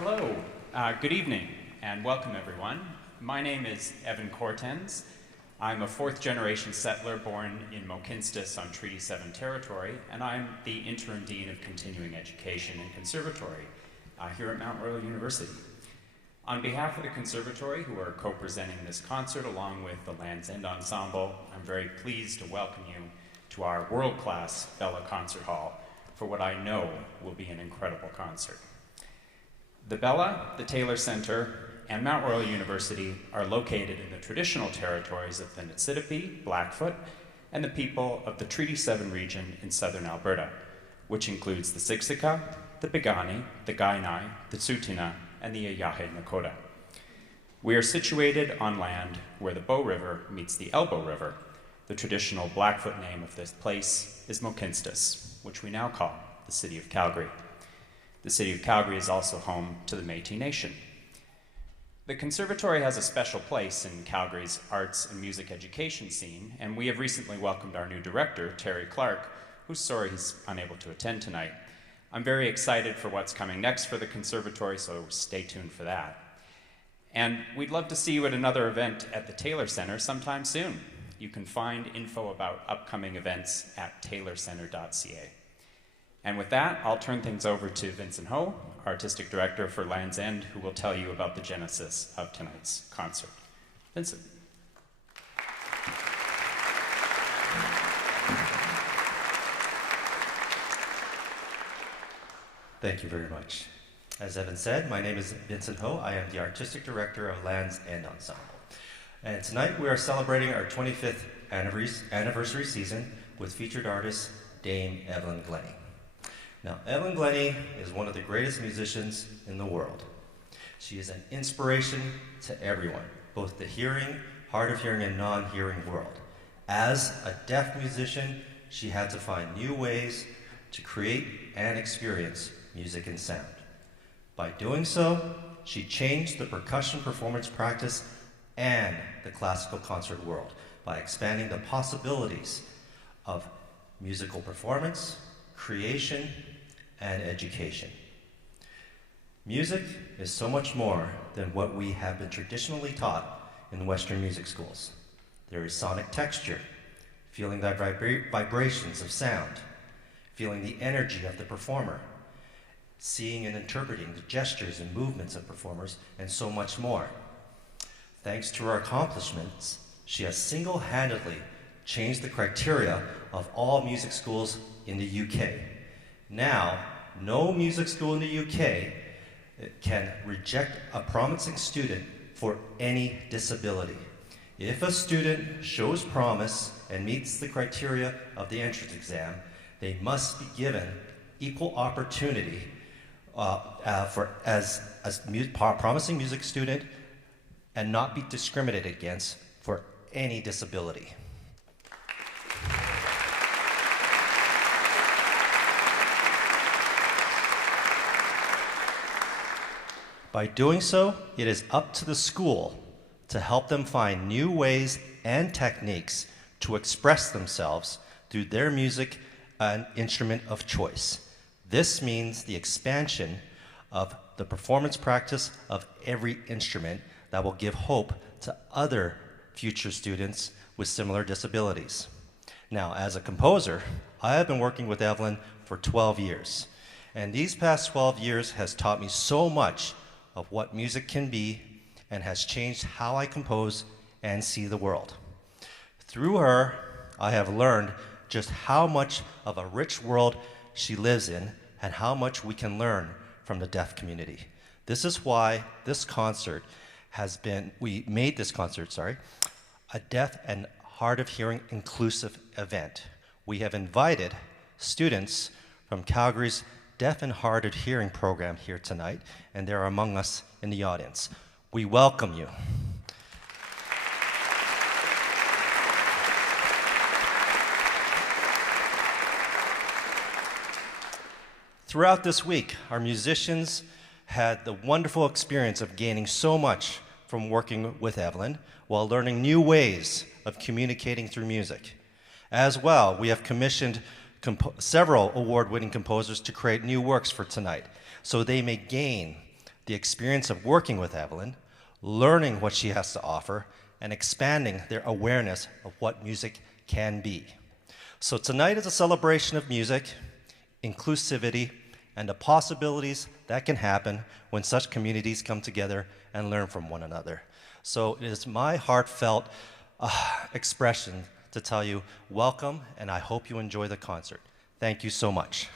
Hello, good evening, and welcome everyone. My name is Evan Cortens. I'm a fourth-generation settler born in Mohkinstsis on Treaty 7 territory, and I'm the Interim Dean of Continuing Education and Conservatory here at Mount Royal University. On behalf of the Conservatory, who are co-presenting this concert along with the Land's End Ensemble, I'm very pleased to welcome you to our world-class Bella Concert Hall for what I know will be an incredible concert. The Bella, the Taylor Center, and Mount Royal University are located in the traditional territories of the Niitsitapi, Blackfoot, and the people of the Treaty 7 region in southern Alberta, which includes the Siksika, the Piikani, the Kainai, the Tsuut'ina, and the Îyârhe Nakoda. We are situated on land where the Bow River meets the Elbow River. The traditional Blackfoot name of this place is Mohkinstsis, which we now call the City of Calgary. The City of Calgary is also home to the Métis Nation. The Conservatory has a special place in Calgary's arts and music education scene, and we have recently welcomed our new director, Terry Clark, who's sorry he's unable to attend tonight. I'm very excited for what's coming next for the Conservatory, so stay tuned for that. And we'd love to see you at another event at the Taylor Center sometime soon. You can find info about upcoming events at taylorcenter.ca. And with that, I'll turn things over to Vincent Ho, Artistic Director for Land's End, who will tell you about the genesis of tonight's concert. Vincent. Thank you very much. As Evan said, my name is Vincent Ho. I am the Artistic Director of Land's End Ensemble. And tonight we are celebrating our 25th anniversary season with featured artist Dame Evelyn Glennie. Now, Evelyn Glennie is one of the greatest musicians in the world. She is an inspiration to everyone, both the hearing, hard of hearing, and non-hearing world. As a deaf musician, she had to find new ways to create and experience music and sound. By doing so, she changed the percussion performance practice and the classical concert world by expanding the possibilities of musical performance, creation, and education. Music is so much more than what we have been traditionally taught in Western music schools. There is sonic texture, feeling the vibrations of sound, feeling the energy of the performer, seeing and interpreting the gestures and movements of performers, and so much more. Thanks to her accomplishments, she has single-handedly changed the criteria of all music schools in the UK. Now, no music school in the UK can reject a promising student for any disability. If a student shows promise and meets the criteria of the entrance exam, they must be given equal opportunity as a promising music student and not be discriminated against for any disability. By doing so, it is up to the school to help them find new ways and techniques to express themselves through their music and instrument of choice. This means the expansion of the performance practice of every instrument that will give hope to other future students with similar disabilities. Now, as a composer, I have been working with Evelyn for 12 years, and these past 12 years has taught me so much of what music can be and has changed how I compose and see the world. Through her, I have learned just how much of a rich world she lives in and how much we can learn from the deaf community. This is why we made this concert, a deaf and hard of hearing inclusive event. We have invited students from Calgary's Deaf and Hard of Hearing program here tonight, and they're among us in the audience. We welcome you. Throughout this week, our musicians had the wonderful experience of gaining so much from working with Evelyn while learning new ways of communicating through music. As well, we have commissioned several award-winning composers to create new works for tonight, so they may gain the experience of working with Evelyn, learning what she has to offer, and expanding their awareness of what music can be. So tonight is a celebration of music, inclusivity, and the possibilities that can happen when such communities come together and learn from one another. So it is my heartfelt expression to tell you welcome, and I hope you enjoy the concert. Thank you so much.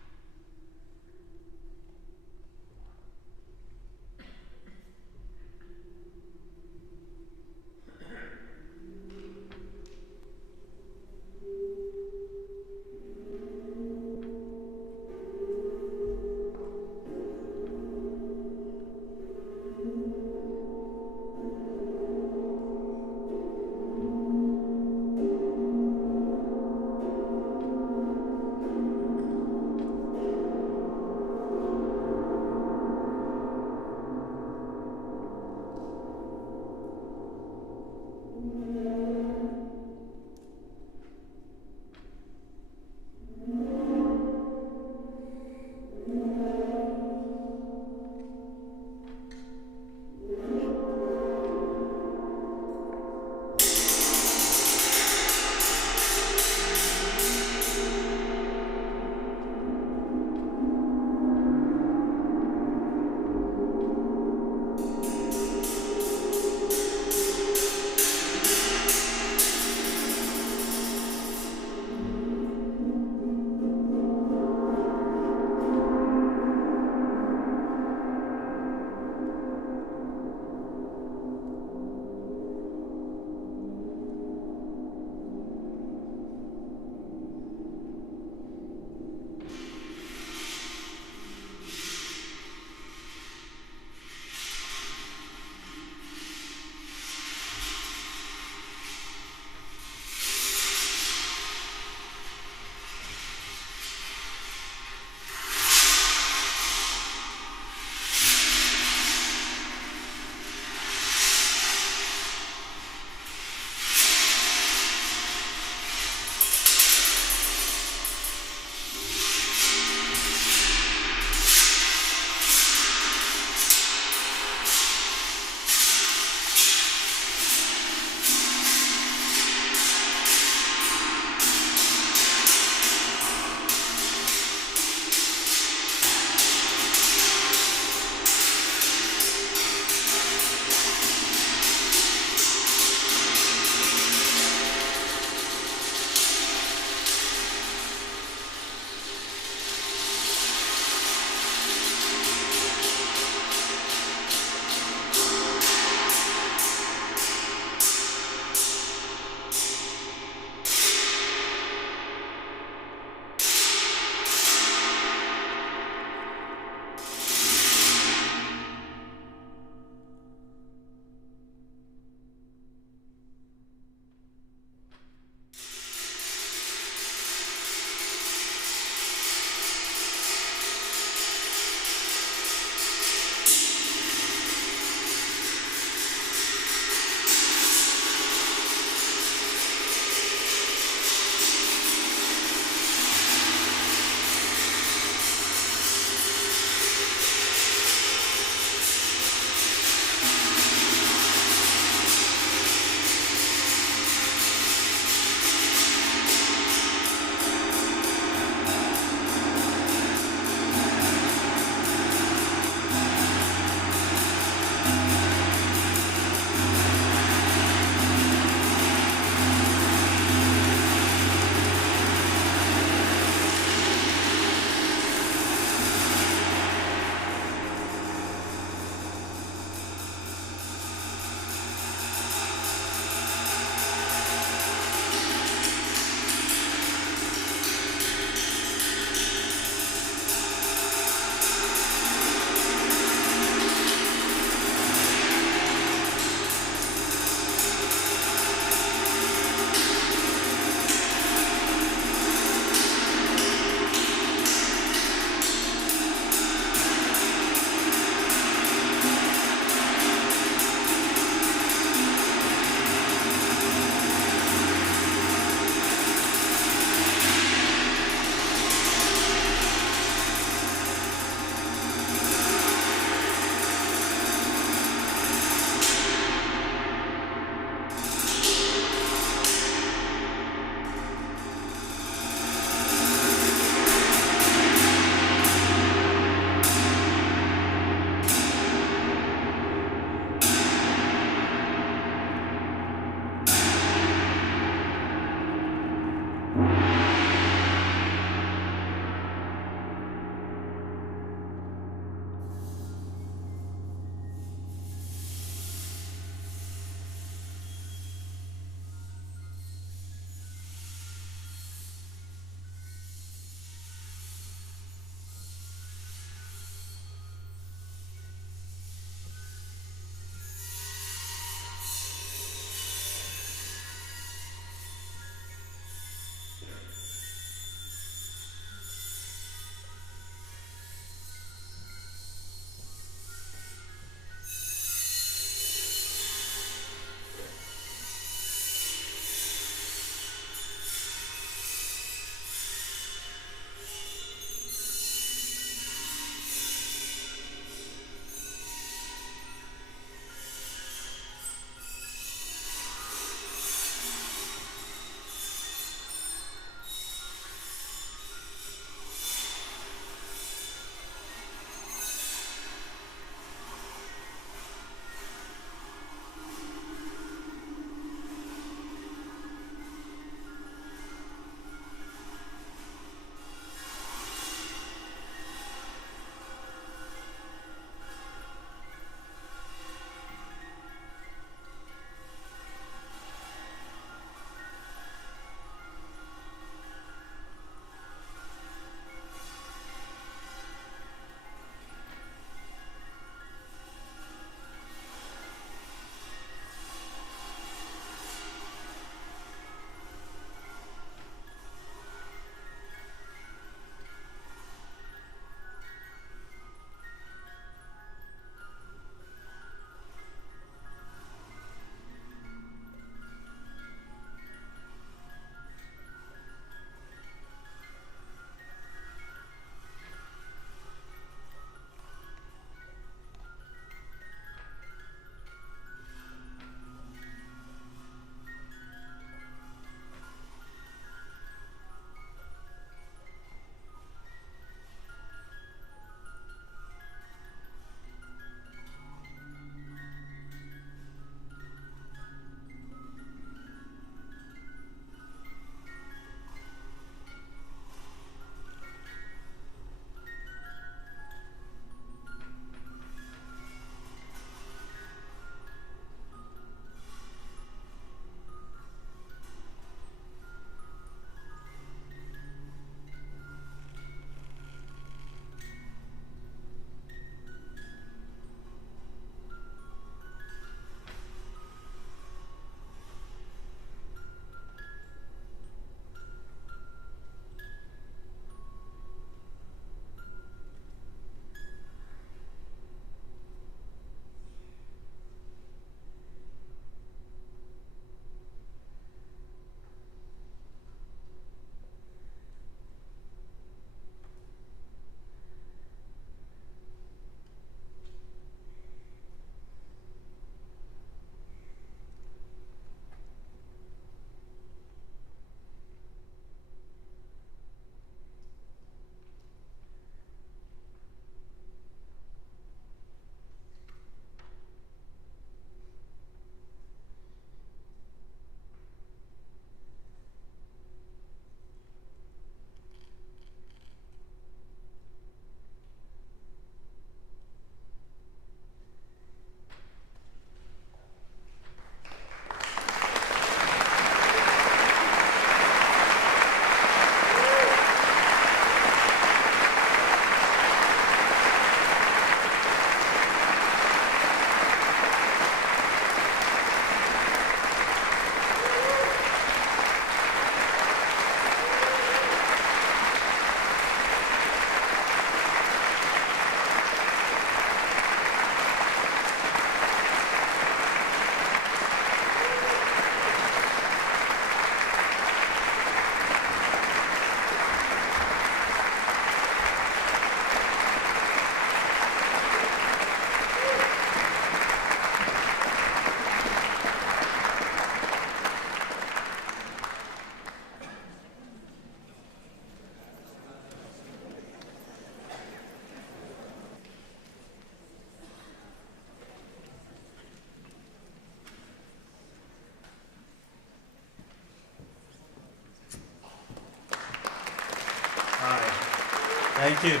Thank you.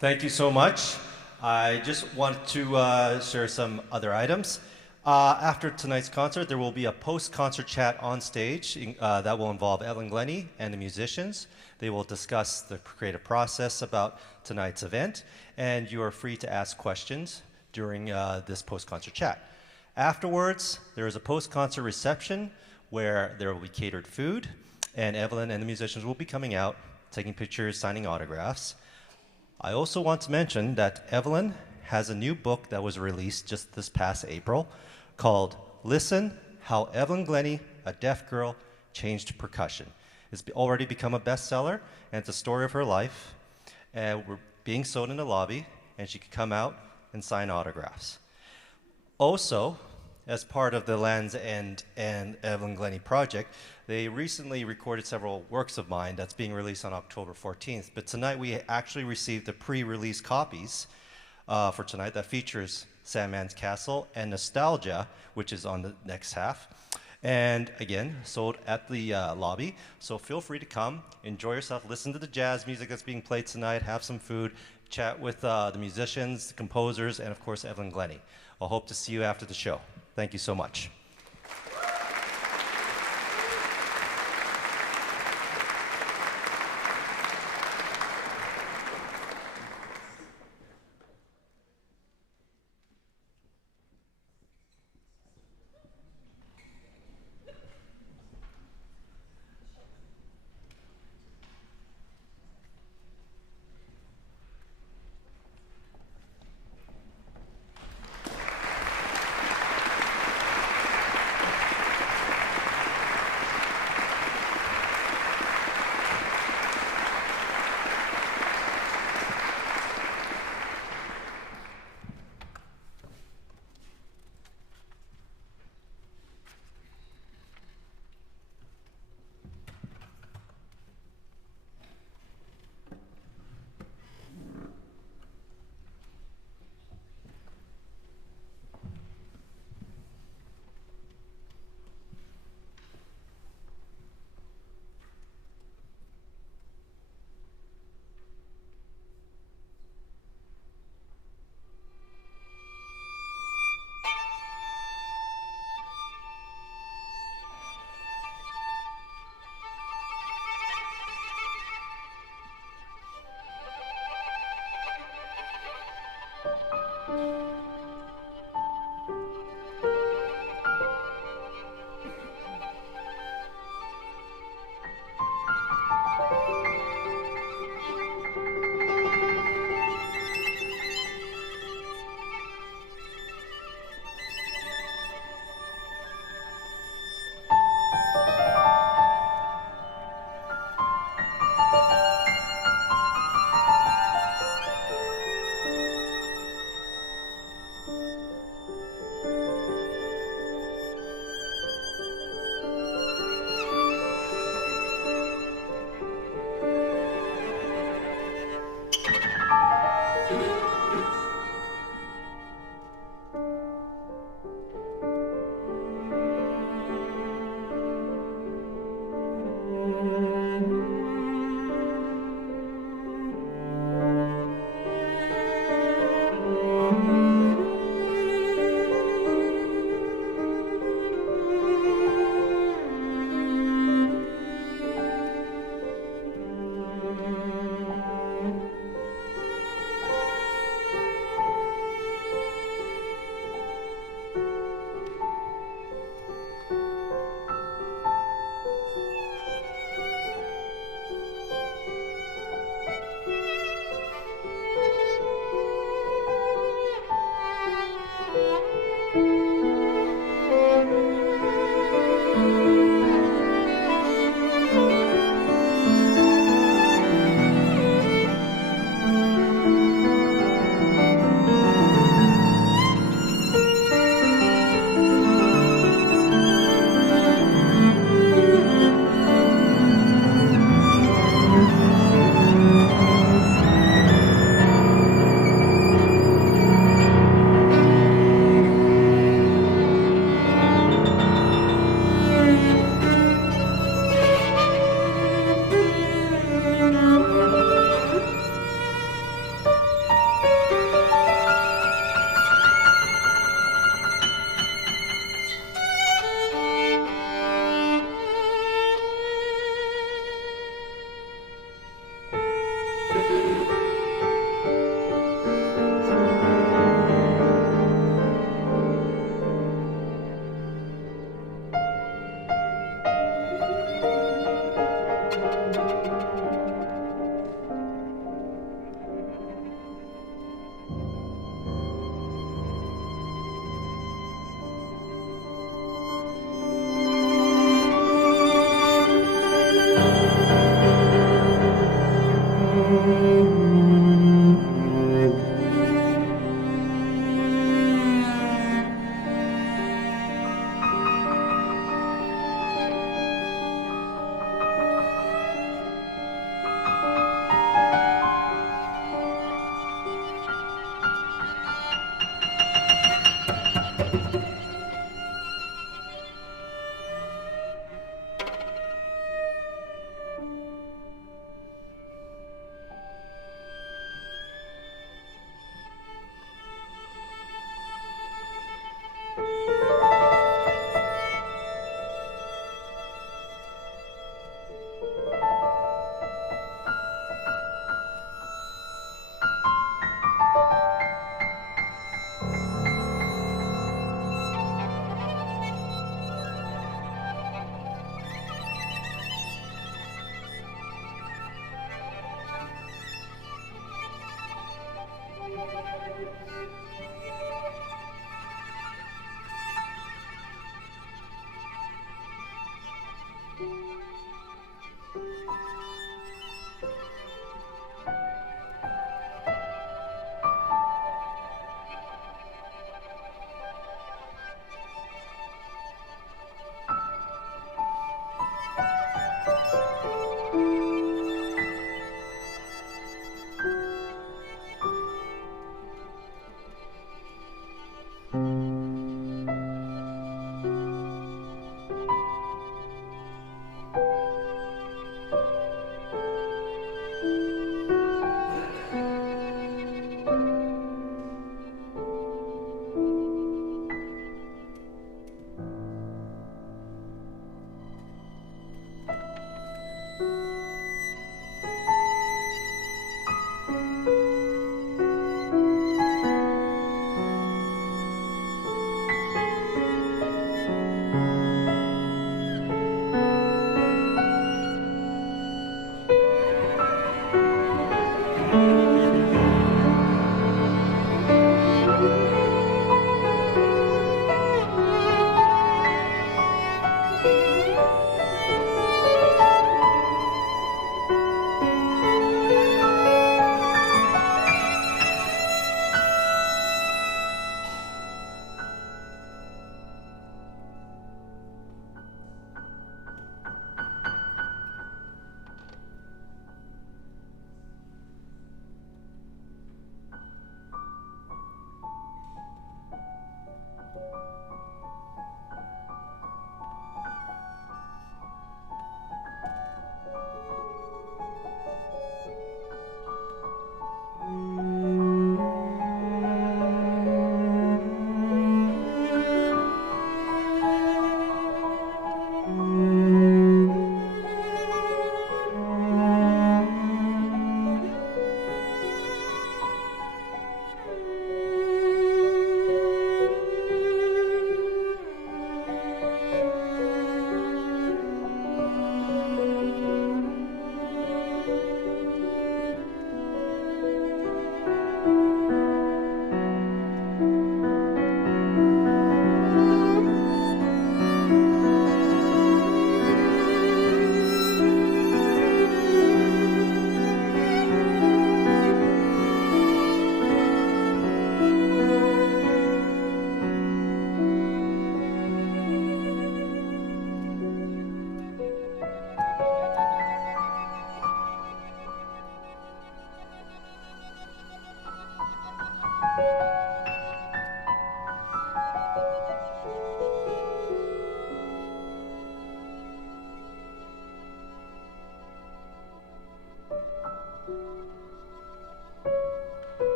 Thank you so much. I just want to share some other items. After tonight's concert, there will be a post-concert chat on stage that will involve Evelyn Glennie and the musicians. They will discuss the creative process about tonight's event, and you are free to ask questions during this post-concert chat. Afterwards, there is a post-concert reception where there will be catered food, and Evelyn and the musicians will be coming out, taking pictures, signing autographs. I also want to mention that Evelyn has a new book that was released just this past April called Listen, How Evelyn Glennie, a Deaf Girl, Changed Percussion. It's already become a bestseller, and it's a story of her life. We're being sold in the lobby, and she can come out and sign autographs. Also, as part of the Land's End and Evelyn Glennie project, they recently recorded several works of mine that's being released on October 14th. But tonight we actually received the pre-release copies for tonight that features Sandman's Castle and Nostalgia, which is on the next half. And again, sold at the lobby. So feel free to come, enjoy yourself, listen to the jazz music that's being played tonight, have some food, chat with the musicians, the composers, and of course, Evelyn Glennie. I'll hope to see you after the show. Thank you so much.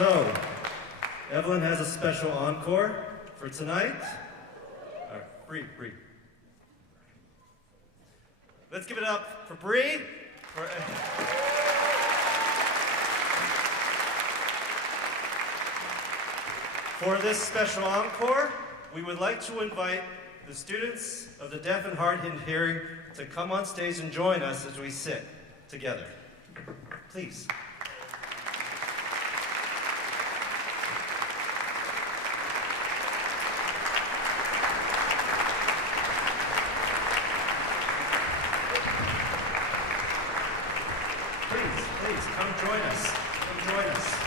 So, Evelyn has a special encore for tonight. Bree. Let's give it up for Bree. For this special encore, we would like to invite the students of the Deaf and Hard of Hearing to come on stage and join us as we sit together. Please. Please, come join us. Come join us.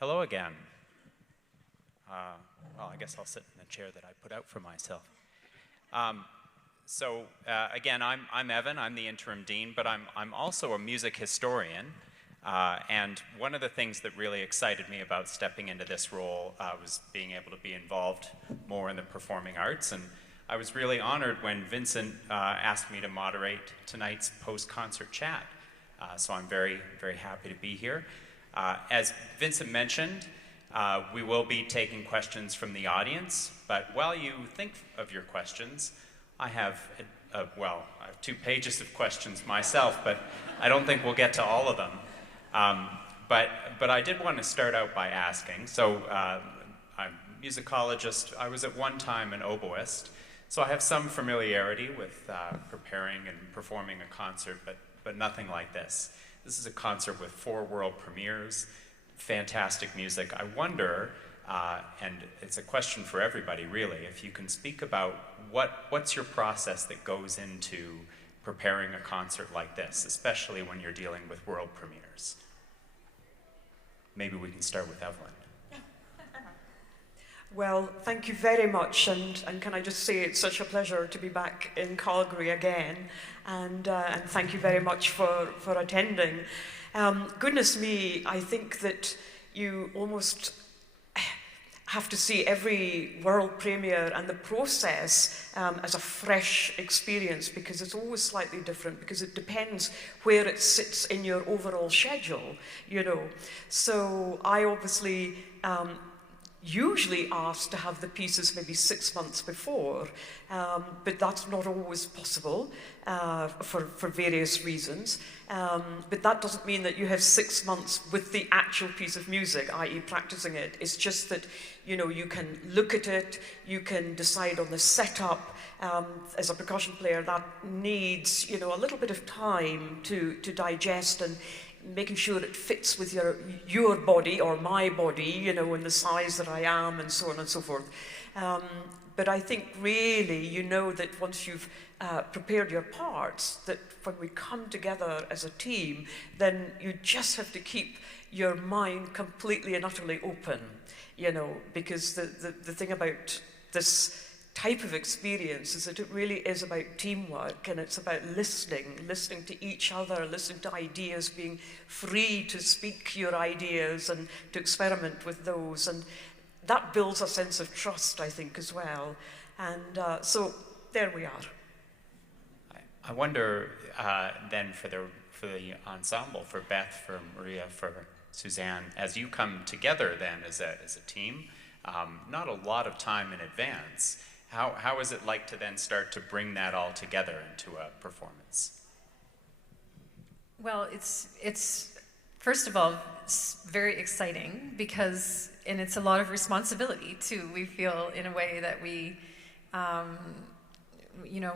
Hello again. Well, I guess I'll sit in the chair that I put out for myself. Again, I'm Evan. I'm the interim dean, but I'm also a music historian. And one of the things that really excited me about stepping into this role was being able to be involved more in the performing arts. And I was really honored when Vincent asked me to moderate tonight's post-concert chat. So I'm very, very happy to be here. As Vincent mentioned, we will be taking questions from the audience, but while you think of your questions, I have 2 pages of questions myself, but I don't think we'll get to all of them. But I did want to start out by asking, so I'm a musicologist. I was at one time an oboist, so I have some familiarity with preparing and performing a concert, but nothing like this. This is a concert with 4 world premieres, fantastic music. I wonder, and it's a question for everybody really, if you can speak about what's your process that goes into preparing a concert like this, especially when you're dealing with world premieres. Maybe we can start with Evelyn. Well, thank you very much, and can I just say it's such a pleasure to be back in Calgary again, and thank you very much for attending. Goodness me, I think that you almost have to see every world premiere and the process as a fresh experience, because it's always slightly different, because it depends where it sits in your overall schedule, you know. So I obviously usually asked to have the pieces maybe 6 months before, but that's not always possible for various reasons. But that doesn't mean that you have 6 months with the actual piece of music, i.e. practicing it. It's just that, you know, you can look at it, you can decide on the setup. As a percussion player, that needs, you know, a little bit of time to digest, and making sure it fits with your body or my body, you know, and the size that I am, and so on and so forth. But I think really, you know, that once you've prepared your parts, that when we come together as a team, then you just have to keep your mind completely and utterly open, you know, because the thing about this type of experience is that it really is about teamwork, and it's about listening to each other, listening to ideas, being free to speak your ideas and to experiment with those, and that builds a sense of trust, I think, as well. And so there we are. I wonder then for the ensemble, for Beth, for Maria, for Susanne, as you come together then as a team, not a lot of time in advance, how is it like to then start to bring that all together into a performance? Well, it's first of all, it's very exciting because, and it's a lot of responsibility too. We feel in a way that we,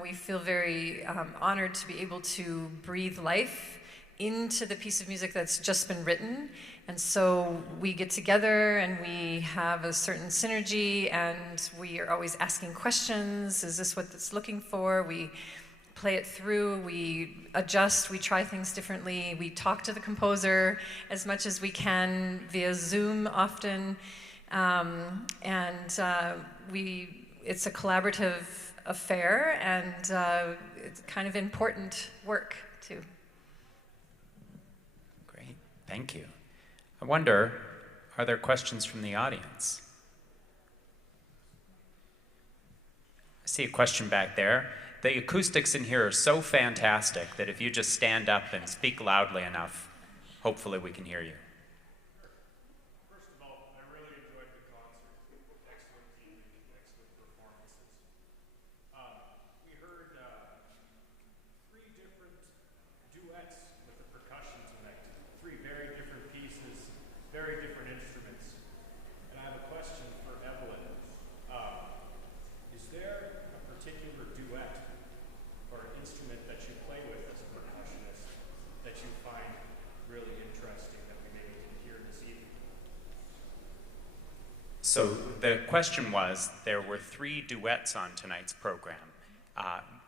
we feel very honored to be able to breathe life into the piece of music that's just been written. And so we get together and we have a certain synergy, and we are always asking questions. Is this what it's looking for? We play it through, we adjust, we try things differently, we talk to the composer as much as we can via Zoom often. It's a collaborative affair, and it's kind of important work too. Great, thank you. I wonder, are there questions from the audience? I see a question back there. The acoustics in here are so fantastic that if you just stand up and speak loudly enough, hopefully we can hear you. First of all, I really enjoyed the concert. Excellent team, excellent performances. We heard 3 different duets with the percussion tonight. 3 very different pieces, very different instruments. And I have a question for Evelyn. Is there a particular duet or instrument that you play with as a percussionist that you find really interesting that we maybe can hear this evening? So the question was, there were 3 duets on tonight's program.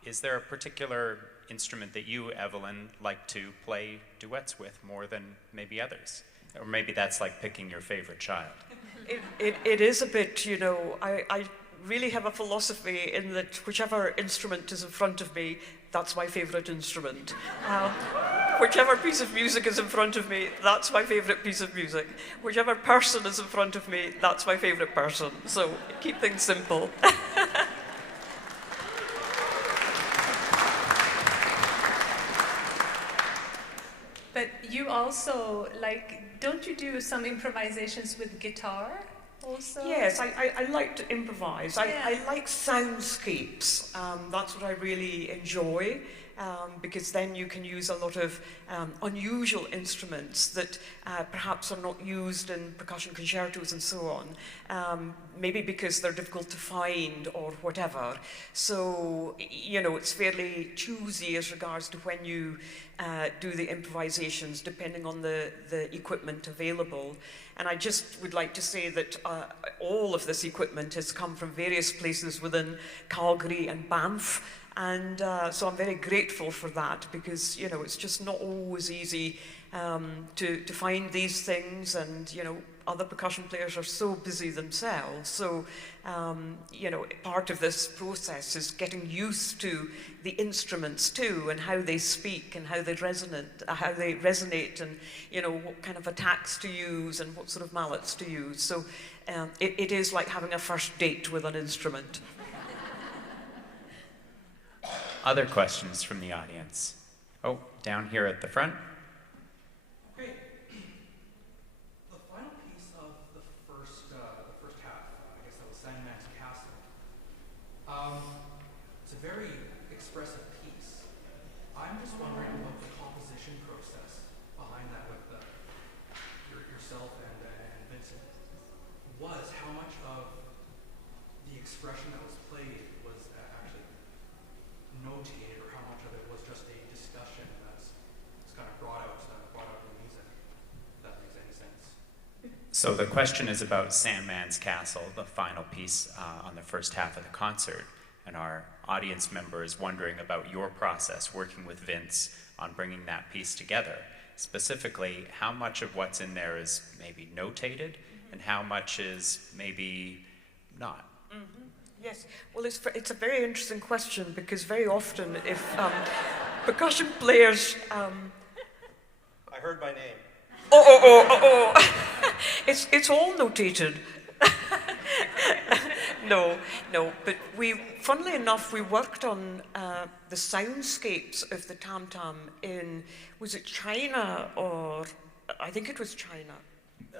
Is there a particular instrument that you, Evelyn, like to play duets with more than maybe others? Or maybe that's like picking your favorite child. It is a bit, you know, I really have a philosophy in that whichever instrument is in front of me, that's my favorite instrument. Whichever piece of music is in front of me, that's my favorite piece of music. Whichever person is in front of me, that's my favorite person. So keep things simple. But you also, don't you do some improvisations with guitar also? Yes, I like to improvise. Yeah. I like soundscapes. That's what I really enjoy, because then you can use a lot of unusual instruments that perhaps are not used in percussion concertos and so on, maybe because they're difficult to find or whatever. So, you know, it's fairly choosy as regards to when you do the improvisations, depending on the equipment available. And I just would like to say that all of this equipment has come from various places within Calgary and Banff. And so I'm very grateful for that, because, you know, it's just not always easy to find these things, and, you know, other percussion players are so busy themselves. So, you know, part of this process is getting used to the instruments too, and how they speak and how they resonate, and, you know, what kind of attacks to use and what sort of mallets to use. So it is like having a first date with an instrument. Other questions from the audience? Oh, down here at the front. Okay. The final piece of the first half, I guess that was Sandman's Castle. It's a very expressive piece. I'm just wondering about the composition process behind that with yourself and Vincent. How much of the expression that was played was actually notated, or how much of it was just a discussion that's kind of brought out in music, if that makes any sense. So the question is about Sandman's Castle, the final piece on the first half of the concert, and our audience member is wondering about your process working with Vince on bringing that piece together. Specifically, how much of what's in there is maybe notated, and how much is maybe not? Mm-hmm. Yes, well, it's a very interesting question, because very often if percussion players... I heard my name. It's all notated. No, but funnily enough, we worked on the soundscapes of the tam-tam in, was it China, or I think it was China.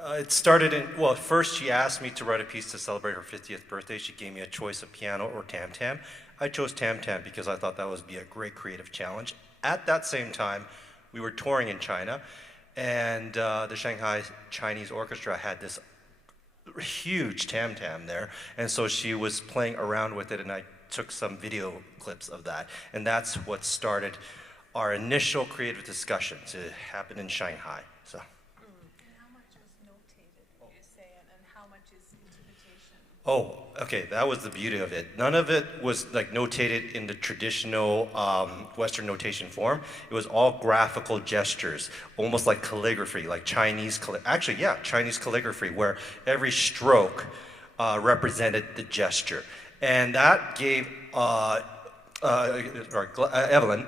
It started first she asked me to write a piece to celebrate her 50th birthday. She gave me a choice of piano or tam-tam. I chose tam-tam because I thought that would be a great creative challenge. At that same time, we were touring in China, and the Shanghai Chinese Orchestra had this huge tam-tam there, and so she was playing around with it, and I took some video clips of that, and that's what started our initial creative discussion to happen in Shanghai. So. Oh, okay, that was the beauty of it. None of it was like notated in the traditional Western notation form. It was all graphical gestures, almost like calligraphy, like Chinese calligraphy, where every stroke represented the gesture. And that gave Evelyn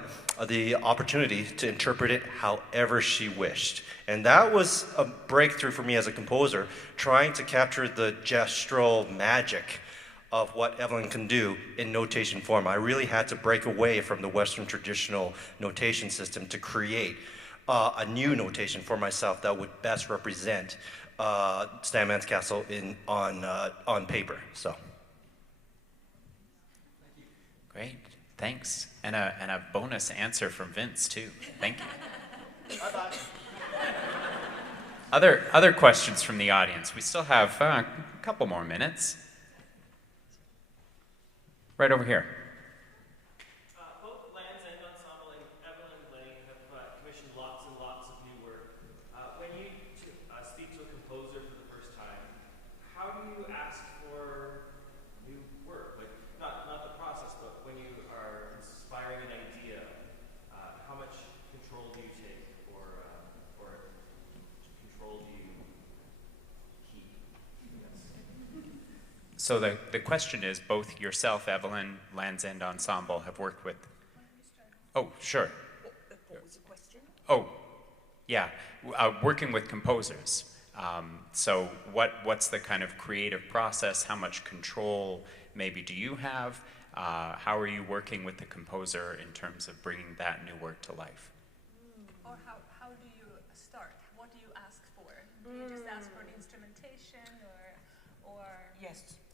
the opportunity to interpret it however she wished. And that was a breakthrough for me as a composer, trying to capture the gestural magic of what Evelyn can do in notation form. I really had to break away from the Western traditional notation system to create a new notation for myself that would best represent Sandman's Castle on paper. So. Great, thanks. And a bonus answer from Vince, too. Thank you. Bye-bye. Other questions from the audience? We still have a couple more minutes. Right over here. Both Lands and Ensemble and Evelyn Glennie have commissioned lots and lots of new work. When you speak to a composer for the first time, how do you ask for new work? Like, not the process, but when you are inspiring an idea, how much control do you take, or control do you So the question is, both yourself, Evelyn, Land's End Ensemble have worked with... Oh, sure. What was the question? Oh, yeah, working with composers. So what's the kind of creative process? How much control maybe do you have? How are you working with the composer in terms of bringing that new work to life? Or how do you start? What do you ask for? Do you just ask for an instrumentation or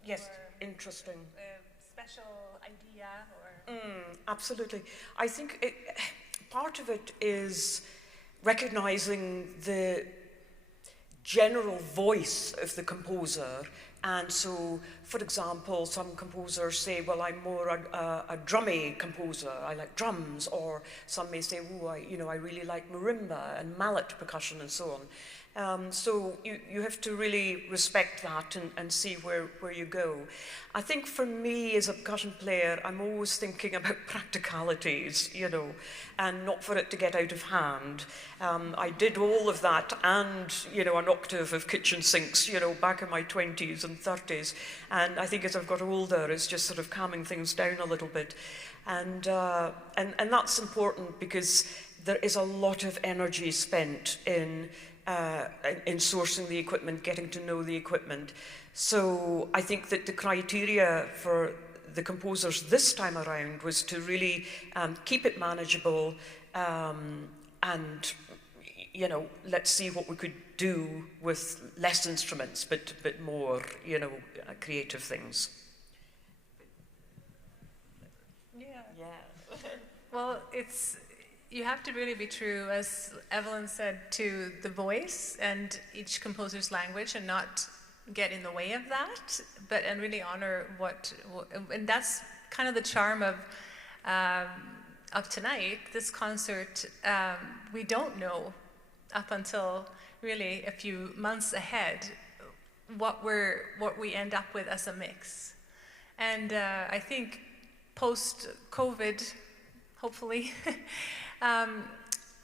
Yes, or interesting. a special idea or? Absolutely. I think part of it is recognizing the general voice of the composer. And so, for example, some composers say, well, I'm more a drummy composer, I like drums, or some may say, oh, I really like marimba and mallet percussion and so on. So you have to really respect that and see where you go. I think for me as a percussion player, I'm always thinking about practicalities, and not for it to get out of hand. I did all of that and, an octave of kitchen sinks, back in my 20s and 30s. And I think as I've got older, it's just sort of calming things down a little bit. And that's important because there is a lot of energy spent in sourcing the equipment, getting to know the equipment. So I think that the criteria for the composers this time around was to really keep it manageable and, let's see what we could do with less instruments, but more, creative things. Yeah. Well, you have to really be true, as Evelyn said, to the voice and each composer's language and not get in the way of that, and really honor and that's kind of the charm of tonight, this concert. We don't know up until really a few months ahead what we end up with as a mix. And I think post-COVID, hopefully,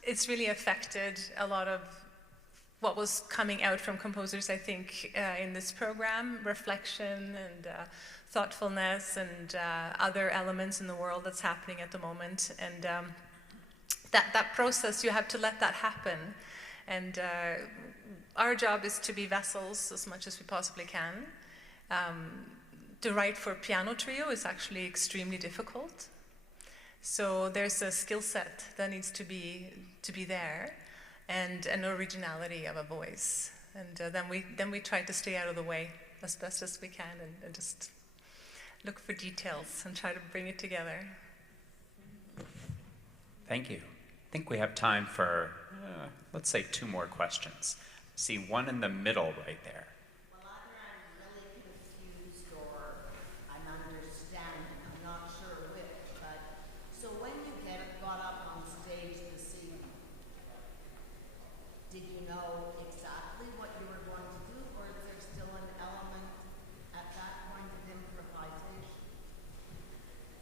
it's really affected a lot of what was coming out from composers, I think, in this program, reflection and thoughtfulness and other elements in the world that's happening at the moment. And that process, you have to let that happen. And our job is to be vessels as much as we possibly can. To write for piano trio is actually extremely difficult. So there's a skill set that needs to be there, and an originality of a voice. And then we try to stay out of the way as best as we can, and just look for details and try to bring it together. Thank you. I think we have time for, let's say, 2 more questions. See one in the middle right there.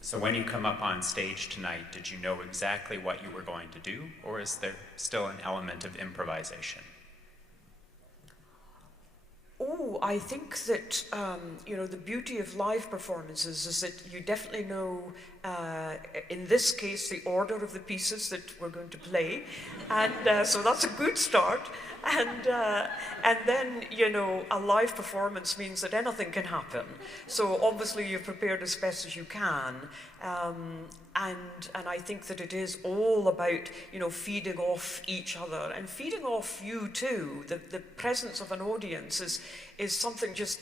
So when you come up on stage tonight, did you know exactly what you were going to do, or is there still an element of improvisation? Oh, I think that, the beauty of live performances is that you definitely know, in this case, the order of the pieces that we're going to play. And so that's a good start. And then, a live performance means that anything can happen. So obviously you've prepared as best as you can. And I think that it is all about, feeding off each other and feeding off you too. The presence of an audience is something just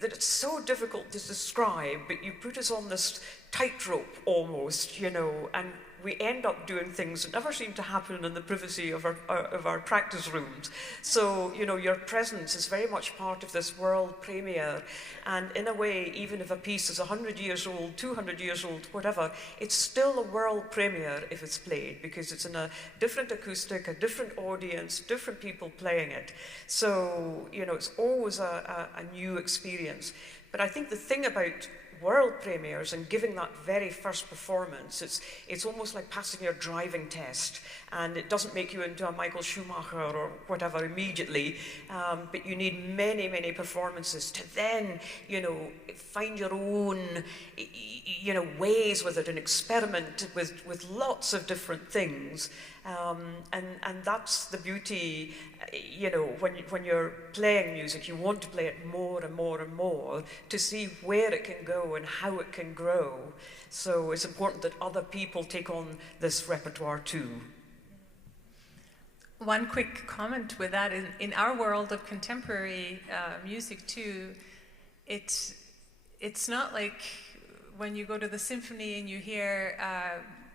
that it's so difficult to describe, but you put us on this tightrope almost, and we end up doing things that never seem to happen in the privacy of our practice rooms. So, your presence is very much part of this world premiere. And in a way, even if a piece is 100 years old, 200 years old, whatever, it's still a world premiere if it's played, because it's in a different acoustic, a different audience, different people playing it. So, it's always a new experience. But I think the thing about world premieres and giving that very first performance, it's almost like passing your driving test, and it doesn't make you into a Michael Schumacher or whatever immediately, but you need many, many performances to then, you know, find your own, you know, ways with it and experiment with lots of different things. And that's the beauty, you know, when you're playing music, you want to play it more and more and more to see where it can go and how it can grow. So it's important that other people take on this repertoire too. One quick comment with that, in our world of contemporary music too, it's not like when you go to the symphony and you hear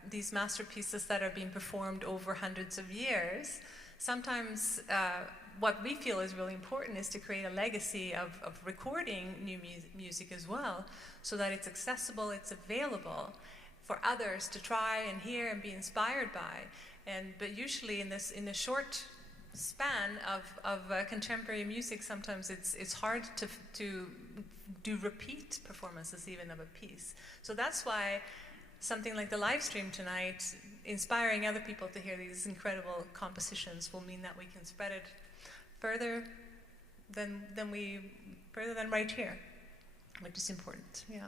these masterpieces that are being performed over hundreds of years. Sometimes what we feel is really important is to create a legacy of recording new music as well, so that it's accessible, it's available for others to try and hear and be inspired by. But usually in the short span of contemporary music, sometimes it's hard to do repeat performances even of a piece. So that's why something like the live stream tonight, inspiring other people to hear these incredible compositions, will mean that we can spread it further than right here, which is important. Yeah.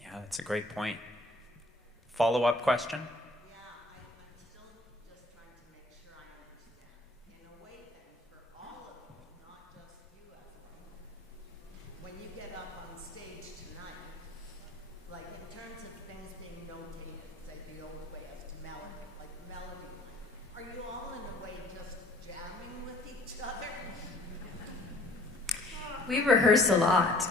Yeah, that's a great point. Follow-up question? Yeah, I'm still just trying to make sure I understand. In a way, then, for all of you, not just you, Evelyn, when you get up on stage tonight, like in terms of things being notated, say the old way as to melody, like the melody line, are you all in a way just jamming with each other? We rehearse a lot.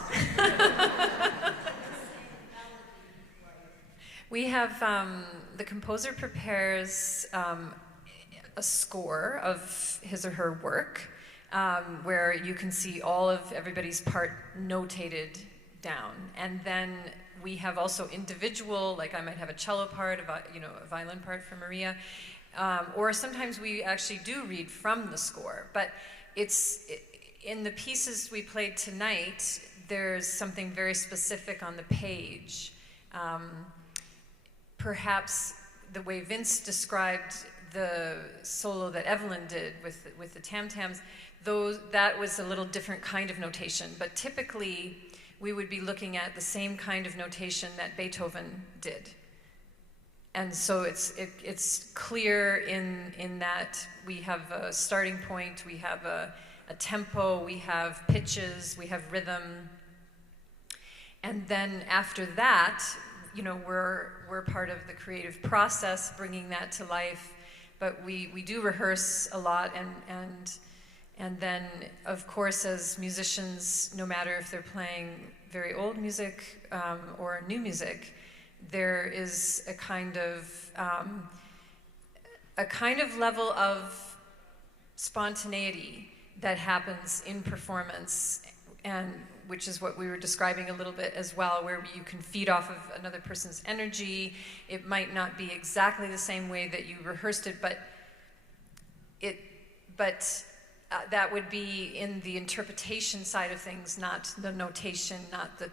We have, the composer prepares a score of his or her work, where you can see all of everybody's part notated down. And then we have also individual, like I might have a cello part, a violin part for Maria, or sometimes we actually do read from the score. But in the pieces we played tonight, there's something very specific on the page. Perhaps the way Vince described the solo that Evelyn did with the tam-tams, that was a little different kind of notation. But typically, we would be looking at the same kind of notation that Beethoven did. And so it's clear in that we have a starting point, we have a tempo, we have pitches, we have rhythm. And then after that, we're part of the creative process, bringing that to life. But we do rehearse a lot, and then, of course, as musicians, no matter if they're playing very old music or new music, there is a kind of level of spontaneity that happens in performance, and which is what we were describing a little bit as well, where you can feed off of another person's energy. It might not be exactly the same way that you rehearsed it, but that would be in the interpretation side of things, not the notation, not the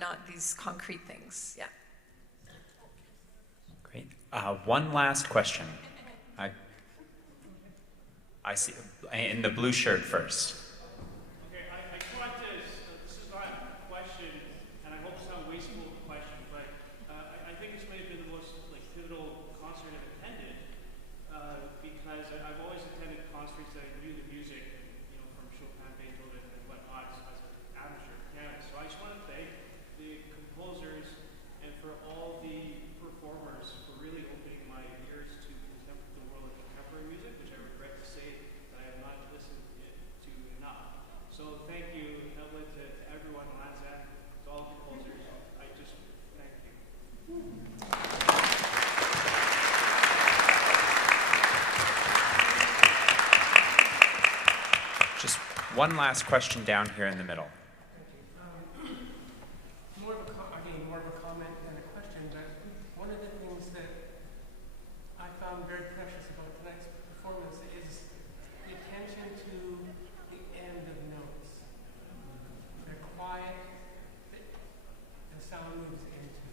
not these concrete things. Yeah. Great. One last question. I see in the blue shirt first. One last question down here in the middle. More of a comment than a question, but one of the things that I found very precious about tonight's performance is the attention to the end of notes. They're quiet, and sound moves into.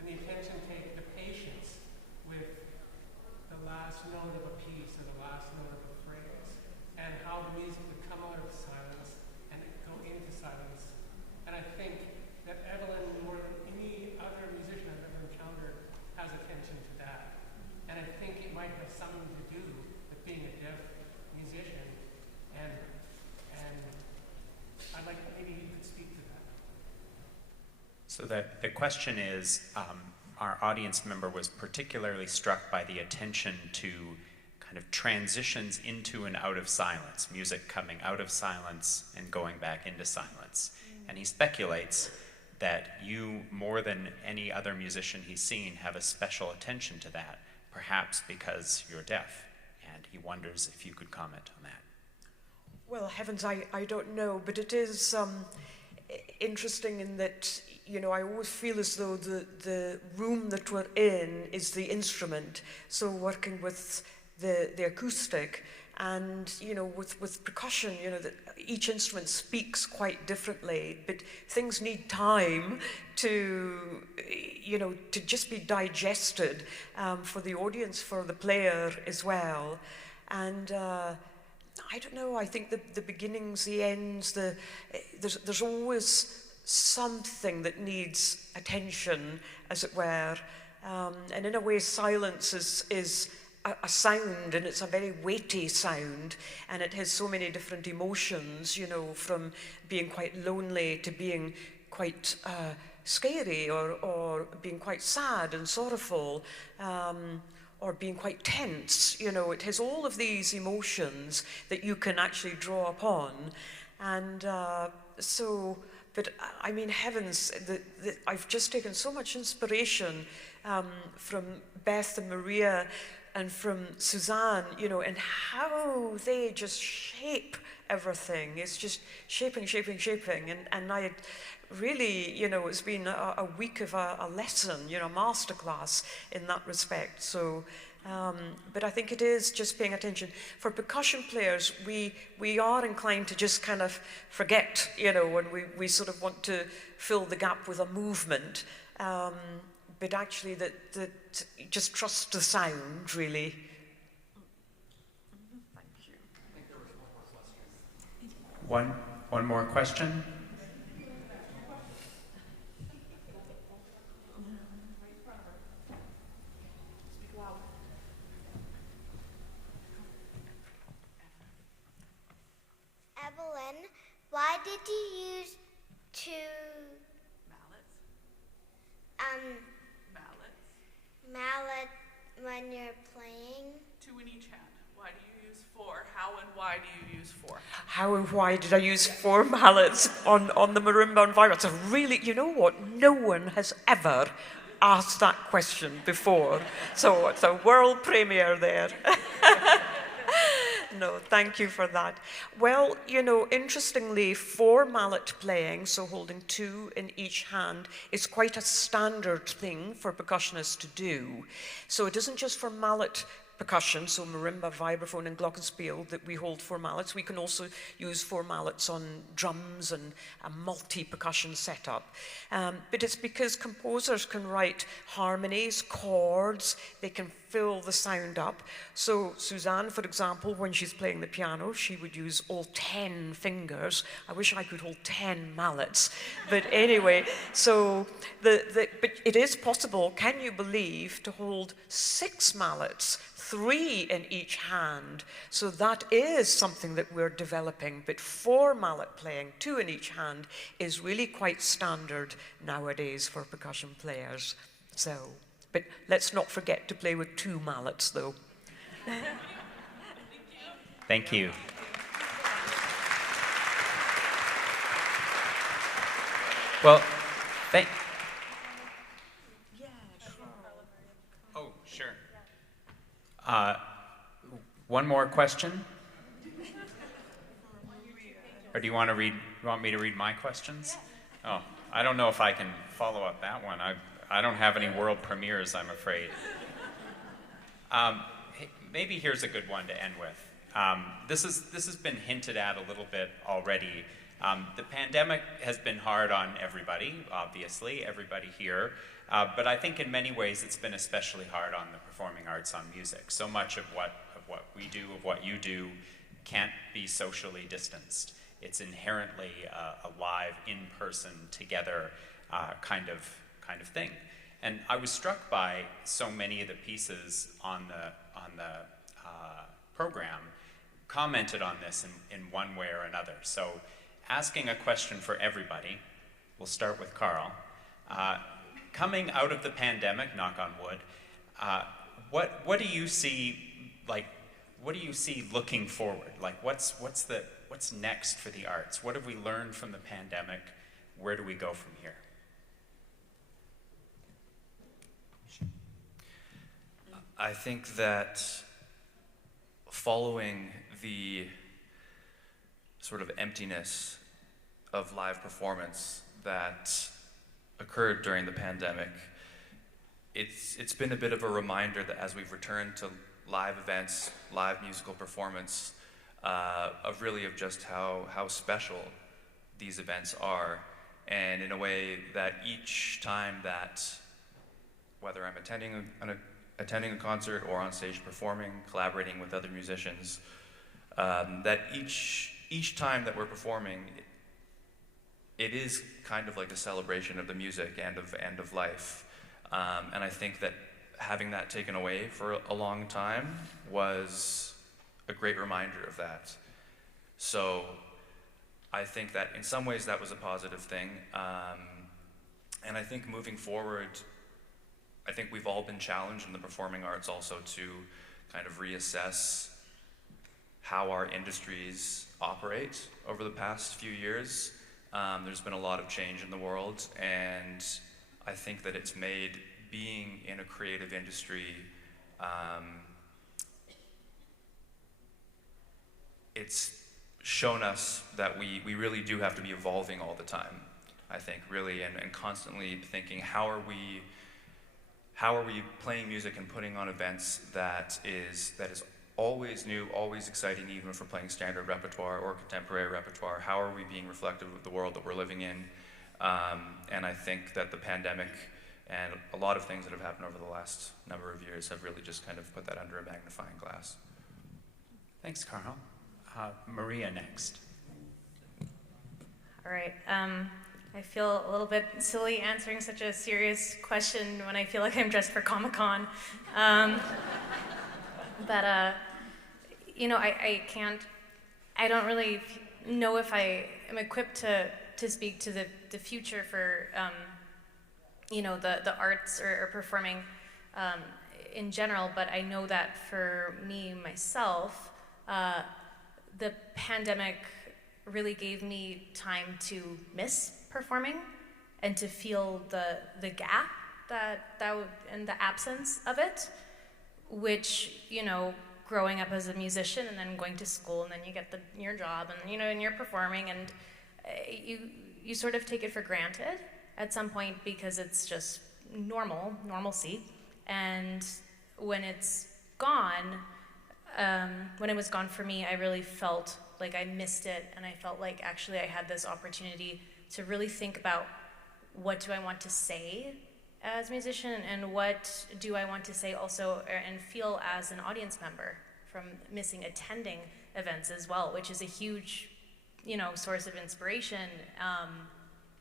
And the attention take, the patience with the last note of a piece or the last note of a phrase, and how the music would come out of silence and go into silence. And I think that Evelyn, more than any other musician I've ever encountered, has attention to that. And I think it might have something to do with being a deaf musician. And I'd like maybe you could speak to that. So the question is, our audience member was particularly struck by the attention to kind of transitions into and out of silence, music coming out of silence and going back into silence. And he speculates that you, more than any other musician he's seen, have a special attention to that, perhaps because you're deaf. And he wonders if you could comment on that. Well, heavens, I don't know, but it is interesting in that, you know, I always feel as though the room that we're in is the instrument. So working with the acoustic and, you know, with percussion, you know, that each instrument speaks quite differently, but things need time to, you know, to just be digested for the audience, for the player as well. And I don't know, I think the beginnings, the ends, there's always something that needs attention, as it were. And in a way, silence is a sound, and it's a very weighty sound, and it has so many different emotions, you know, from being quite lonely to being quite scary, or being quite sad and sorrowful, or being quite tense. You know, it has all of these emotions that you can actually draw upon. And but I mean, heavens, I've just taken so much inspiration from Beth and Maria and from Susanne, you know, and how they just shape everything. It's just shaping. And I had really, you know, it's been a week of a lesson, you know, a masterclass in that respect. So, but I think it is just paying attention. For percussion players, we are inclined to just kind of forget, you know, when we sort of want to fill the gap with a movement. But actually that just trust the sound, really. Thank you. I think there was one more question. One more question? Evelyn, why did you use two mallet when you're playing? Two in each hand. Why do you use four? How and why do you use four? How and why did I use 4 mallets on the marimba and violin? It's a really, you know what? No one has ever asked that question before. So it's a world premiere there. No, thank you for that. Well, you know, interestingly, 4 mallet playing, so holding 2 in each hand, is quite a standard thing for percussionists to do. So it isn't just for mallet percussion, so marimba, vibraphone, and glockenspiel, that we hold 4 mallets. We can also use 4 mallets on drums and a multi-percussion setup. But it's because composers can write harmonies, chords, they can fill the sound up. So Susanne, for example, when she's playing the piano, she would use all 10 fingers. I wish I could hold 10 mallets. But anyway, so but it is possible, can you believe, to hold 6 mallets, 3 in each hand. So that is something that we're developing. But 4 mallet playing, 2 in each hand, is really quite standard nowadays for percussion players. So, but let's not forget to play with 2 mallets, though. Thank you. Well, Oh, sure. One more question? Or do you want me to read my questions? Oh, I don't know if I can follow up that one. I don't have any world premieres, I'm afraid. Maybe here's a good one to end with. This has been hinted at a little bit already, The pandemic has been hard on everybody, obviously, everybody here, but I think in many ways it's been especially hard on the performing arts, on music. So much of what we do, of what you do, can't be socially distanced. It's inherently a live, in-person, together kind of thing. And I was struck by so many of the pieces on the program commented on this in one way or another. So asking a question for everybody, we'll start with Karl. Coming out of the pandemic, knock on wood, what do you see, like, what do you see looking forward? Like, what's next for the arts? What have we learned from the pandemic? Where do we go from here? I think that following the sort of emptiness of live performance that occurred during the pandemic, it's been a bit of a reminder that as we've returned to live events, live musical performance, of just how special these events are, and in a way that each time that, whether I'm attending a concert or on stage performing, collaborating with other musicians, that each time that we're performing, it is kind of like a celebration of the music and of life. And I think that having that taken away for a long time was a great reminder of that. So I think that in some ways that was a positive thing. And I think moving forward, I think we've all been challenged in the performing arts also to kind of reassess how our industries operate over the past few years. There's been a lot of change in the world, and I think that it's made being in a creative industry, it's shown us that we really do have to be evolving all the time, I think, really, and constantly thinking, how are we playing music and putting on events that is always new, always exciting, even if we're playing standard repertoire or contemporary repertoire? How are we being reflective of the world that we're living in? And I think that the pandemic and a lot of things that have happened over the last number of years have really just kind of put that under a magnifying glass. Thanks, Karl. Maria next. All right. I feel a little bit silly answering such a serious question when I feel like I'm dressed for Comic-Con. But, I don't really know if I am equipped to speak to the future for, the arts or performing in general, but I know that for me, myself, the pandemic really gave me time to miss performing and to feel the gap and the absence of it, which, growing up as a musician and then going to school and then you get your job and, and you're performing and you sort of take it for granted at some point because it's just normalcy. And when it's gone, when it was gone for me, I really felt like I missed it, and I felt like actually I had this opportunity to really think about what do I want to say as a musician, and what do I want to say also and feel as an audience member from missing attending events as well, which is a huge, source of inspiration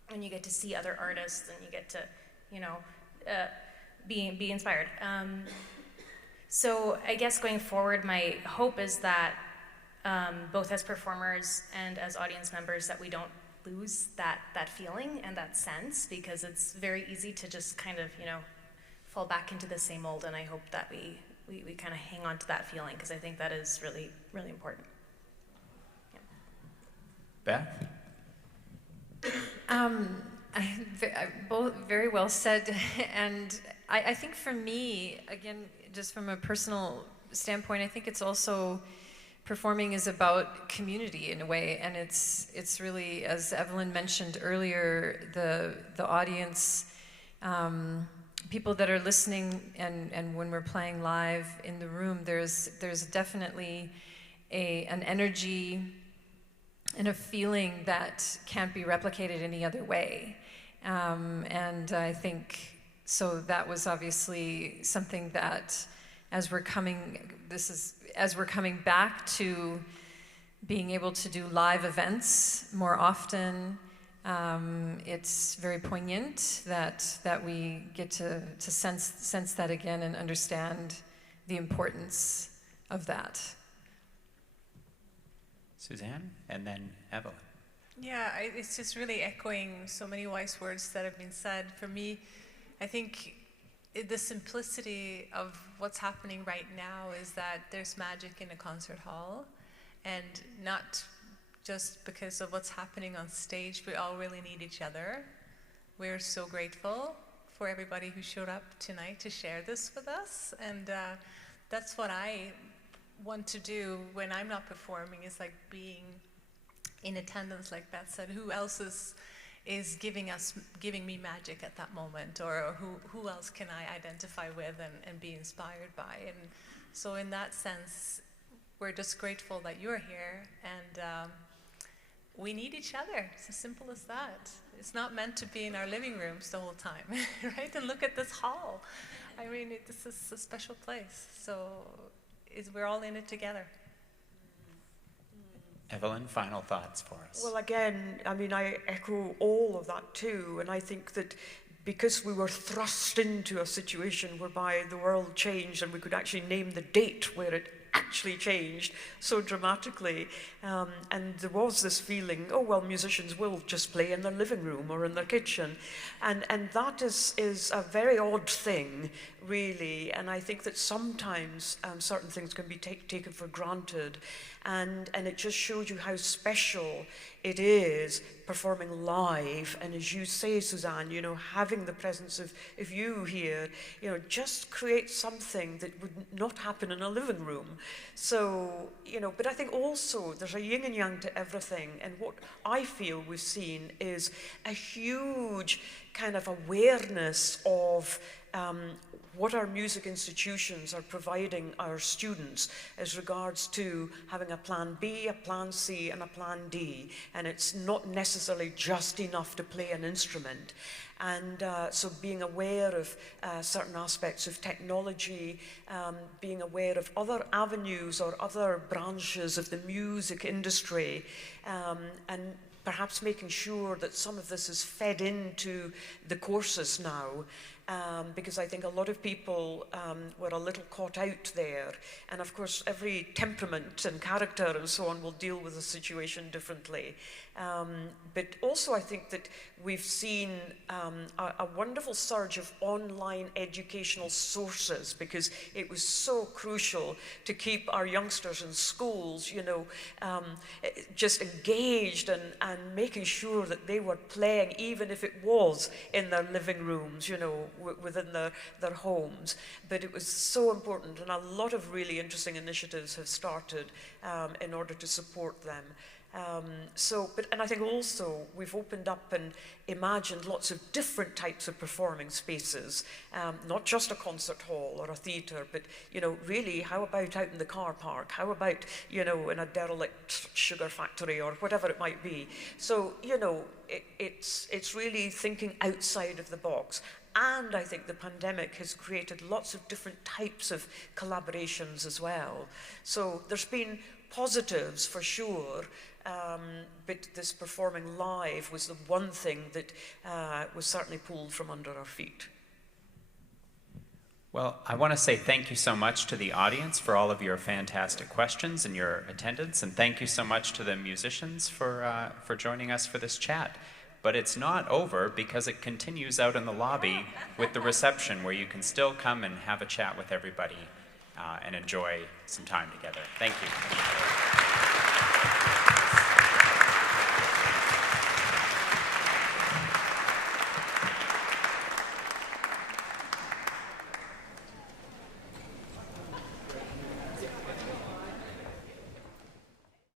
when you get to see other artists and you get to, be inspired. So I guess going forward, my hope is that both as performers and as audience members that we don't lose that feeling and that sense, because it's very easy to just kind of, fall back into the same mold, and I hope that we kind of hang on to that feeling, because I think that is really, really important. Yeah. Beth? Both very well said, and I think for me, again, just from a personal standpoint, I think it's also performing is about community in a way, and it's really, as Evelyn mentioned earlier, the audience, people that are listening, and when we're playing live in the room, there's definitely an energy and a feeling that can't be replicated any other way. And I think, so that was obviously something that as we're coming back to being able to do live events more often, it's very poignant that we get to sense that again and understand the importance of that. Susanne, and then Evelyn. Yeah, it's just really echoing so many wise words that have been said. For me, I think the simplicity of what's happening right now is that there's magic in a concert hall, and not just because of what's happening on stage. We all really need each other. We're so grateful for everybody who showed up tonight to share this with us, and that's what I want to do when I'm not performing, is like being in attendance, like Beth said. Who else is giving me magic at that moment, or who else can I identify with and be inspired by? And so in that sense, we're just grateful that you're here, and we need each other. It's as simple as that. It's not meant to be in our living rooms the whole time, right? And look at this hall. I mean, this is a special place. So we're all in it together. Evelyn, final thoughts for us. Well, again, I mean, I echo all of that too, and I think that because we were thrust into a situation whereby the world changed and we could actually name the date where it actually changed so dramatically, and there was this feeling, oh well, musicians will just play in their living room or in their kitchen, and that is a very odd thing, really. And I think that sometimes certain things can be taken for granted, and it just shows you how special it is performing live. And as you say, Susanne, you know, having the presence of you here, you know, just create something that would not happen in a living room. So, you know, but I think also there's a yin and yang to everything, and what I feel we've seen is a huge kind of awareness of what our music institutions are providing our students as regards to having a plan B, a plan C, and a plan D. And it's not necessarily just enough to play an instrument. And so being aware of certain aspects of technology, being aware of other avenues or other branches of the music industry, and perhaps making sure that some of this is fed into the courses now. Because I think a lot of people were a little caught out there. And of course, every temperament and character and so on will deal with the situation differently. But also I think that we've seen a wonderful surge of online educational sources, because it was so crucial to keep our youngsters in schools, you know, just engaged and making sure that they were playing, even if it was in their living rooms, you know, within their homes. But it was so important, and a lot of really interesting initiatives have started in order to support them. And I think also we've opened up and imagined lots of different types of performing spaces, not just a concert hall or a theatre, but, you know, really, how about out in the car park? How about, you know, in a derelict sugar factory or whatever it might be? So, you know, it's really thinking outside of the box. And I think the pandemic has created lots of different types of collaborations as well. So there's been positives for sure, but this performing live was the one thing that was certainly pulled from under our feet. Well, I want to say thank you so much to the audience for all of your fantastic questions and your attendance, and thank you so much to the musicians for joining us for this chat. But it's not over, because it continues out in the lobby with the reception, where you can still come and have a chat with everybody and enjoy some time together. Thank you.